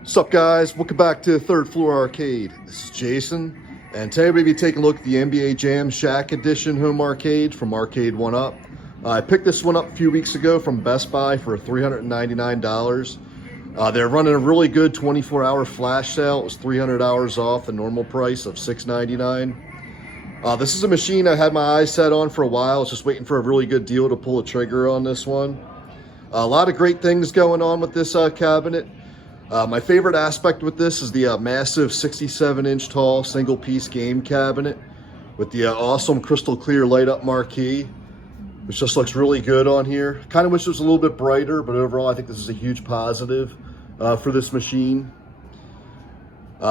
What's up, guys? Welcome back to the Third Floor Arcade. This is Jason, and today we'll be taking a look at the NBA Jam Shaq Edition home arcade from Arcade1up. I picked this one up a few weeks ago from Best Buy for $399. They're running a really good 24-hour flash sale. It was $300 off the normal price of $699. This is a machine I had my eyes set on for a while. I was just waiting for a really good deal to pull the trigger on this one. A lot of great things going on with this cabinet. My favorite aspect with this is the massive 67-inch tall single-piece game cabinet with the awesome crystal clear light-up marquee, which just looks really good on here. Kind of wish it was a little bit brighter, but overall I think this is a huge positive for this machine.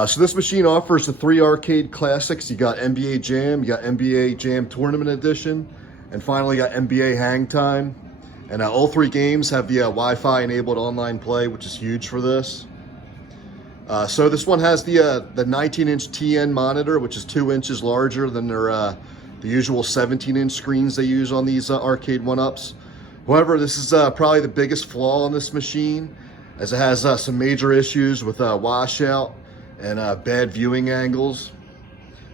So this machine offers the 3 arcade classics. You got NBA Jam, you got NBA Jam Tournament Edition, and finally got NBA Hangtime. And all 3 games have the Wi-Fi enabled online play, which is huge for this. So this one has the 19-inch TN monitor, which is 2 inches larger than the usual 17-inch screens they use on these Arcade1ups. However, this is probably the biggest flaw on this machine, as it has some major issues with washout and bad viewing angles.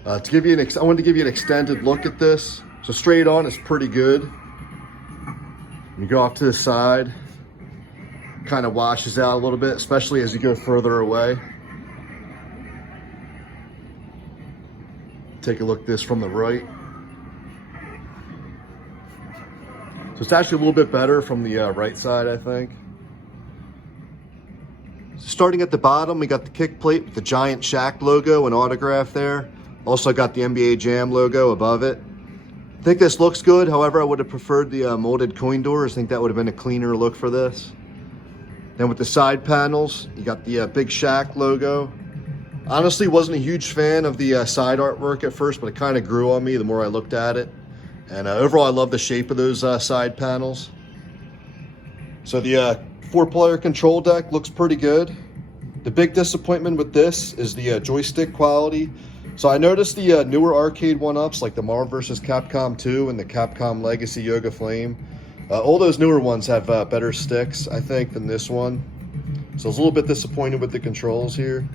I wanted to give you an extended look at this. So straight on, it's pretty good. You go off to the side, kind of washes out a little bit, especially as you go further away. Take a look at this from the right. So it's actually a little bit better from the right side, I think. So starting at the bottom, we got the kick plate with the giant Shaq logo and autograph there. Also got the NBA Jam logo above it. I think this looks good. However, I would have preferred the molded coin doors. I think that would have been a cleaner look for this. Then with the side panels, you got the big Shaq logo. Honestly, wasn't a huge fan of the side artwork at first, but it kind of grew on me the more I looked at it. And overall, I love the shape of those side panels. So the 4-player control deck looks pretty good. The big disappointment with this is the joystick quality. So I noticed the newer Arcade1ups, like the Marvel vs. Capcom 2 and the Capcom Legacy Yoga Flame, all those newer ones have better sticks, I think, than this one. So I was a little bit disappointed with the controls here.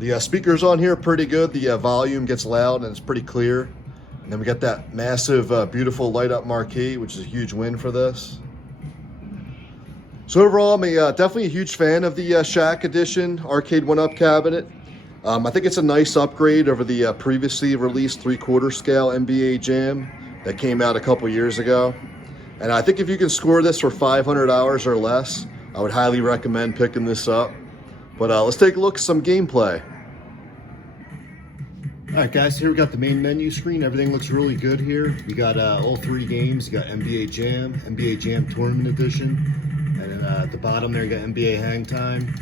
The speakers on here are pretty good. The volume gets loud and it's pretty clear. And then we got that massive, beautiful light-up marquee, which is a huge win for this. So overall, I'm definitely a huge fan of the Shaq Edition Arcade1up cabinet. I think it's a nice upgrade over the previously released 3/4 scale NBA Jam that came out a couple years ago. And I think if you can score this for $500 or less, I would highly recommend picking this up. But let's take a look at some gameplay. All right, guys, here we got the main menu screen. Everything looks really good here. We got all 3 games. You got NBA Jam, NBA Jam Tournament Edition, and then at the bottom there you got NBA Hangtime.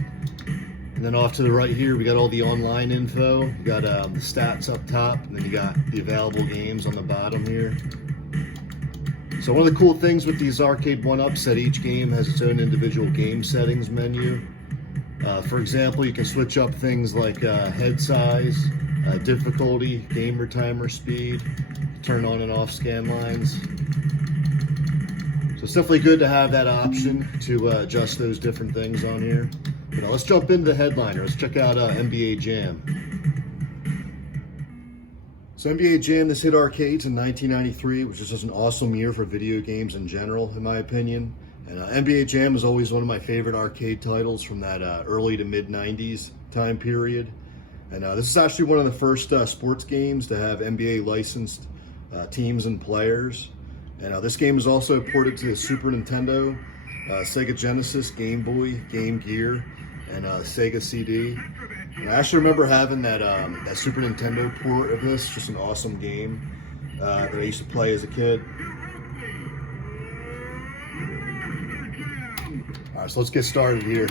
And then off to the right here, we got all the online info. You got the stats up top, and then you got the available games on the bottom here. So one of the cool things with these Arcade1ups that each game has its own individual game settings menu. For example, you can switch up things like head size, difficulty, gamer timer speed, turn on and off scan lines. So it's definitely good to have that option to adjust those different things on here. But let's jump into the headliner. Let's check out NBA Jam. So NBA Jam, this hit arcades in 1993, which is just an awesome year for video games in general, in my opinion. And NBA Jam is always one of my favorite arcade titles from that early to mid-90s time period. And this is actually one of the first sports games to have NBA licensed teams and players. And this game is also ported to the Super Nintendo, Sega Genesis, Game Boy, Game Gear, and Sega CD. And I actually remember having that Super Nintendo port of this. Just an awesome game that I used to play as a kid. All right, so let's get started here.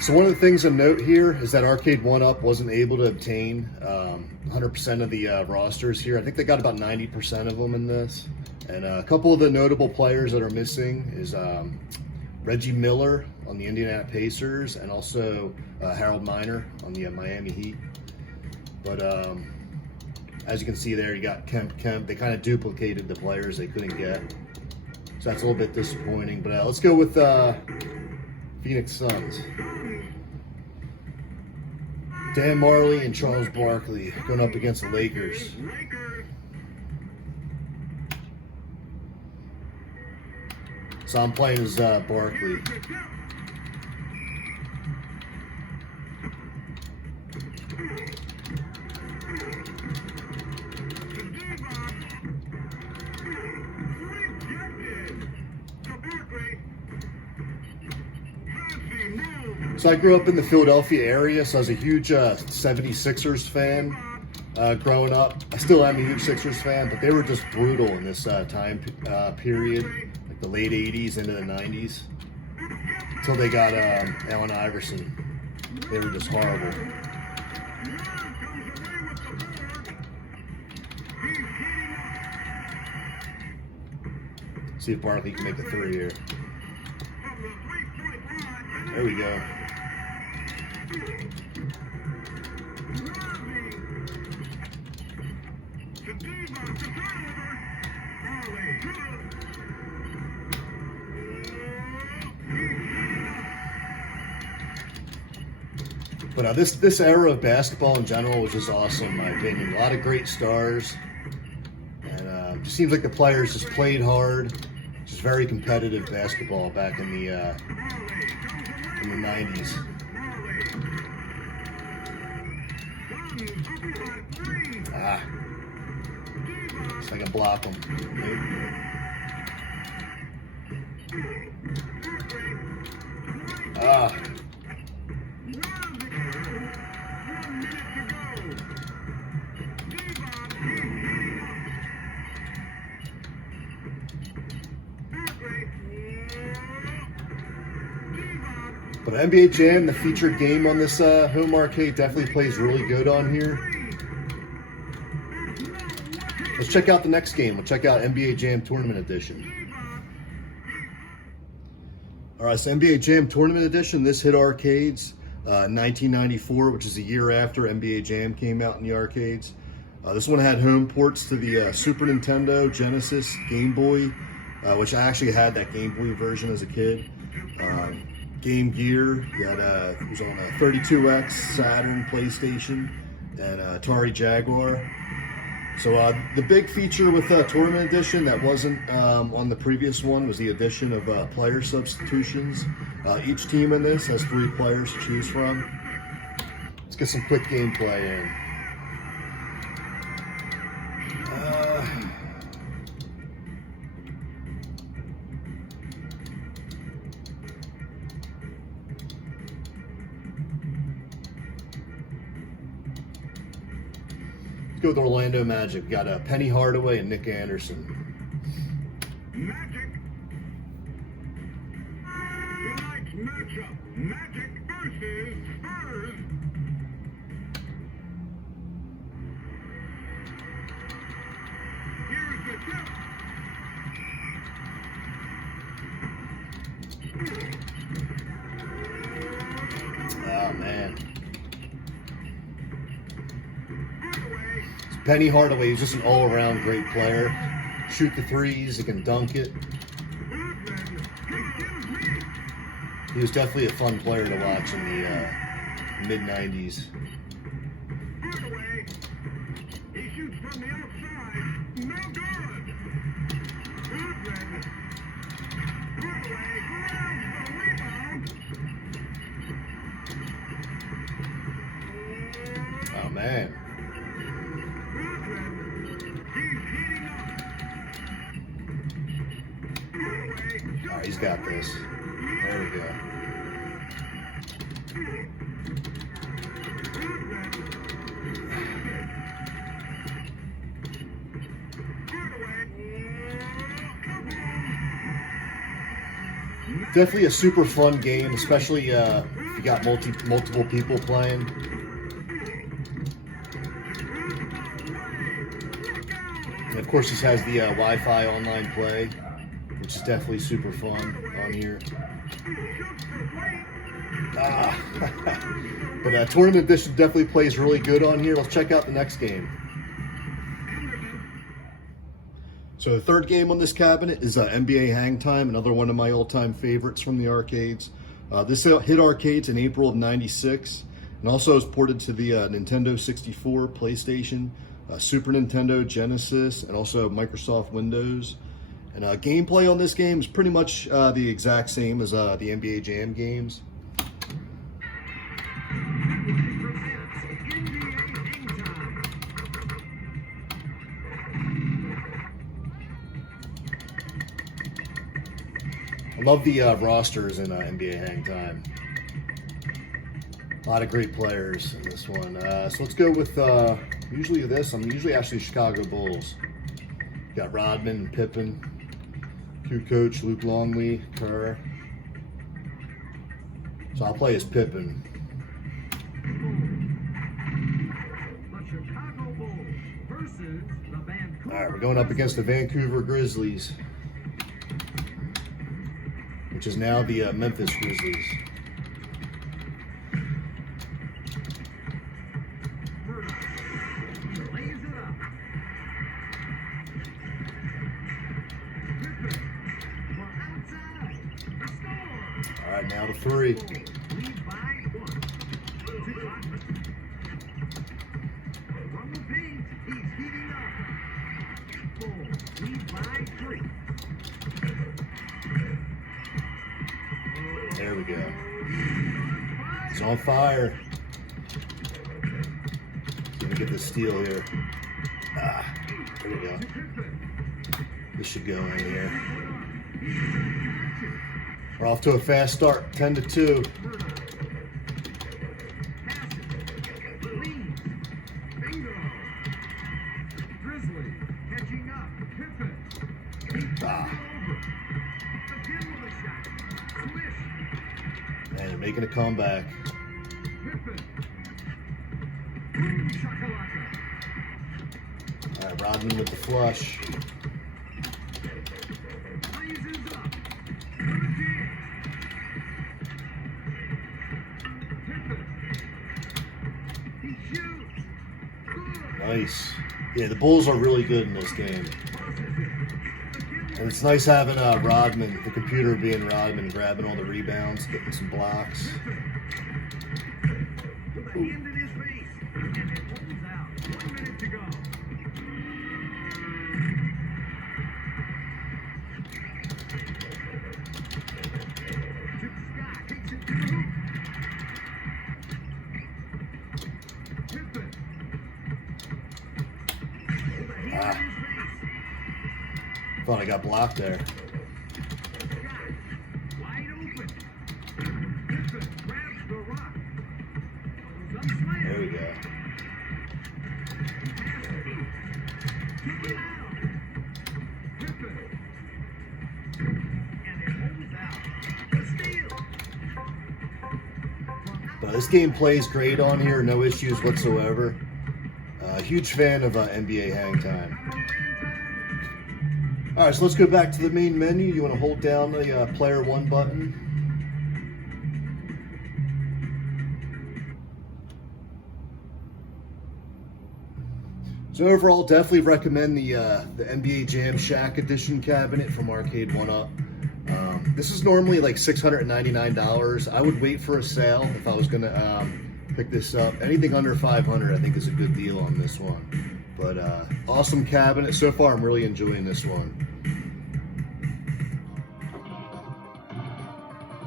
So one of the things to note here is that Arcade1up wasn't able to obtain 100% of the rosters here. I think they got about 90% of them in this. And a couple of the notable players that are missing is Reggie Miller on the Indiana Pacers and also Harold Miner on the Miami Heat. But As you can see there, you got Kemp. They kind of duplicated the players they couldn't get. So that's a little bit disappointing. But let's go with Phoenix Suns. Dan Marley and Charles Barkley going up against the Lakers. So I'm playing as Barkley. So I grew up in the Philadelphia area, so I was a huge 76ers fan growing up. I still am a huge Sixers fan, but they were just brutal in this time period, like the late 80s into the 90s, until they got Allen Iverson. They were just horrible. See if Barkley can make a three here. There we go. But this era of basketball in general was just awesome, in my opinion. A lot of great stars, and it just seems like the players just played hard. Just very competitive basketball back in the 90s. So I can block them. But NBA Jam, the featured game on this home arcade, definitely plays really good on here. Let's check out the next game. We'll check out NBA Jam Tournament Edition. All right, so NBA Jam Tournament Edition, this hit arcades 1994, which is a year after NBA Jam came out in the arcades. This one had home ports to the Super Nintendo, Genesis, Game Boy, which I actually had that Game Boy version as a kid. Game Gear, it was on a 32X, Saturn, PlayStation, and Atari Jaguar. So the big feature with Tournament Edition that wasn't on the previous one was the addition of player substitutions. Each team in this has 3 players to choose from. Let's get some quick gameplay in. Go with Orlando Magic. Got Penny Hardaway and Nick Anderson. Magic. Tonight's matchup: Magic versus Spurs. Here's the tip. Oh man. Penny Hardaway is just an all-around great player. Shoot the threes, he can dunk it. He was definitely a fun player to watch in the mid-90s. He shoots from the outside. No good. Hardaway grabs the rebound. Oh man. All right, he's got this. There we go. Definitely a super fun game, especially if you got multiple people playing. And of course, this has the Wi-Fi online play, which is definitely super fun on here. But Tournament Edition definitely plays really good on here. Let's check out the next game. So the third game on this cabinet is NBA Hangtime, another one of my all-time favorites from the arcades. This hit arcades in April of '96, and also was ported to the Nintendo 64, PlayStation, Super Nintendo, Genesis, and also Microsoft Windows. And gameplay on this game is pretty much the exact same as the NBA Jam games. I love the rosters in NBA Hangtime. A lot of great players in this one. So let's go with usually this. I'm usually actually Chicago Bulls. Got Rodman and Pippen, Kukoc, Luke Longley, Kerr. So I'll play as Pippen. All right, we're going up against the Vancouver Grizzlies, which is now the Memphis Grizzlies. All right, now to three. There we go. He's on fire. See if we get the steal here. Ah, there we go. This should go in here. We're off to a fast start, 10-2. Ah. Man, they're making a comeback. All right, Rodman with the flush. Nice. Yeah, the Bulls are really good in this game. And it's nice having Rodman, the computer being Rodman, grabbing all the rebounds, getting some blocks. Ah. Thought I got blocked there. There we go. But this game plays great on here, no issues whatsoever. Huge fan of NBA Hangtime. All right, so let's go back to the main menu. You want to hold down the player 1 button. So overall, definitely recommend the NBA Jam Shaq Edition cabinet from Arcade1up. This is normally like $699. I would wait for a sale if I was gonna pick this up. Anything under $500, I think, is a good deal on this one. But awesome cabinet. So far, I'm really enjoying this one.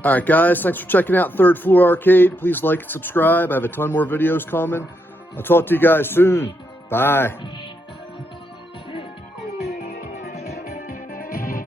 All right, guys, thanks for checking out Third Floor Arcade. Please like and subscribe. I have a ton more videos coming. I'll talk to you guys soon. Bye.